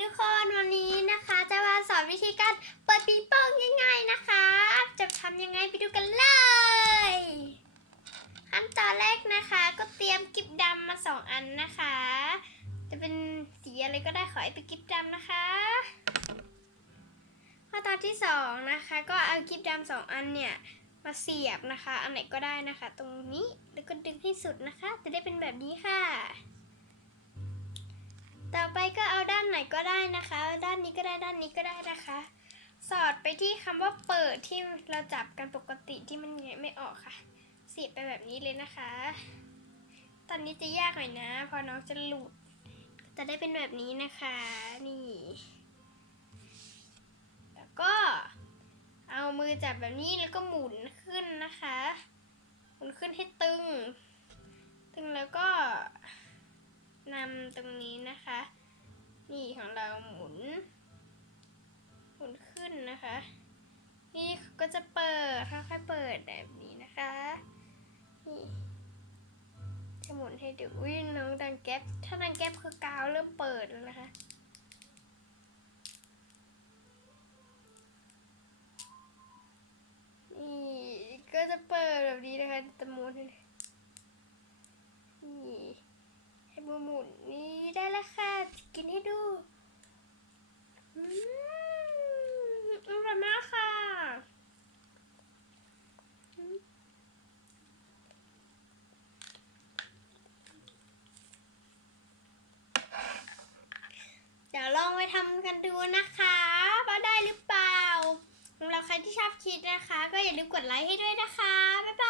ทุกคนวันนี้นะคะ จะมาสอนวิธีการเปิดปีโป้งง่ายๆนะคะ จะทำยังไงไปดูกันเลยขั้นตอนแรกนะคะ ก็เตรียมกิบดำมาสองอันนะคะ จะเป็นสีอะไรก็ได้ขอให้เป็นกิบดำนะคะขั้นตอนที่สองนะคะ ก็เอากิบดำสองอันเนี่ยมาเสียบนะคะ อันไหนก็ได้นะคะ ตรงนี้แล้วก็ดึงให้สุดนะคะ จะได้เป็นแบบนี้ค่ะ นไหนก็ได้นะคะ ด้านนี้ก็ได้ด้านนี้ก็ได้นะคะ สอดไปที่คำว่าเปิดที่เราจับกันปกติที่มันไม่ออกค่ะเสียบไปแบบนี้เลยนะคะ ตอนนี้จะยากหน่อยนะ พอน้องจะหลุด จะได้เป็นแบบนี้นะคะ นี่ แล้วก็เอามือจับแบบนี้แล้วก็หมุนขึ้นนะคะ หมุนขึ้นให้ตึง ตึงแล้วก็นำตรงนี้นะคะ นี่ของเราหมุน หมุนขึ้นนะคะ นี่ก็จะเปิดค่อยๆเปิดแบบนี้นะคะนี่จะหมุนให้ดูวิ่งน้องดังแก๊ปถ้าดังแก๊ปคือกาวเริ่มเปิดแล้วนะคะนี่ก็จะเปิดแบบนี้นะคะจะหมุนี่ ให้มือหมุนนี่ได้แล้วค่ะจะกินให้ดูอืมอร่อยมากค่ะอืมเดี๋ยวล องไปทำกันดูนะคะว่าได้หรือเปล่าสำหรับใครที่ชอบคลิปนะคะ ก็อย่าลืมกดไลค์ให้ด้วยนะคะ บ๊ายบาย